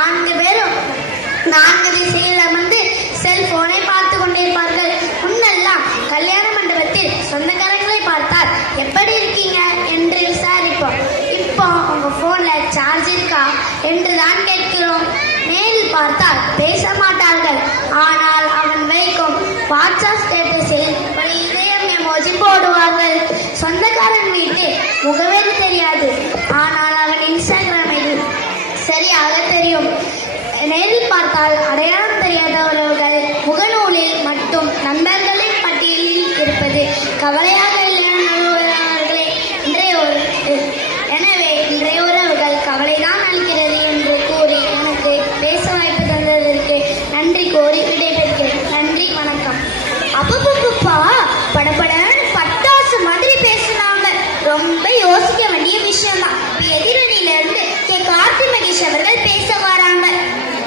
4 பேரும் 4 திசையில் அமர்ந்து செல்போனை பார்த்து கொண்டிருப்பார்கள். முன்னெல்லாம் கல்யாண மண்டபத்தில் சொந்தக்காரங்களை பார்த்தால் எப்படி இருக்கீங்க என்று விசாரிப்போம். இப்போ உங்க போன்ல சார்ஜ் இருக்கா என்று தான் கேட்கிறோம். நேரில் பார்த்தால் பேச மாட்டார்கள். ஆனால் அவன் வைக்கும் வாட்ஸ்அப் ஸ்டேட்டஸில் ஒரு இதயம் எமோஜி போடுவார்கள். சொந்தக்காரன் வீட்டு முகவரி தெரியாது, ஆனால் அவன் இன்ஸ்டாகிராம் ஐடி சரியாக தெரியும். நேரில் பார்த்தால் அடையாளம் தெரியாத உறவுகள் முகநூலில் மட்டும் நண்பர்களின் பட்டியலில் இருப்பது கவலையாக இல்லையா நண்பர்களே? எனவே இன்றைய உறவுகள் கவலைதான் அளிக்கிறது என்று கூறி எனக்கு பேச வாய்ப்பு தந்ததற்கு நன்றி கோரி விடைபெறுகிறேன். நன்றி, வணக்கம். அப்போ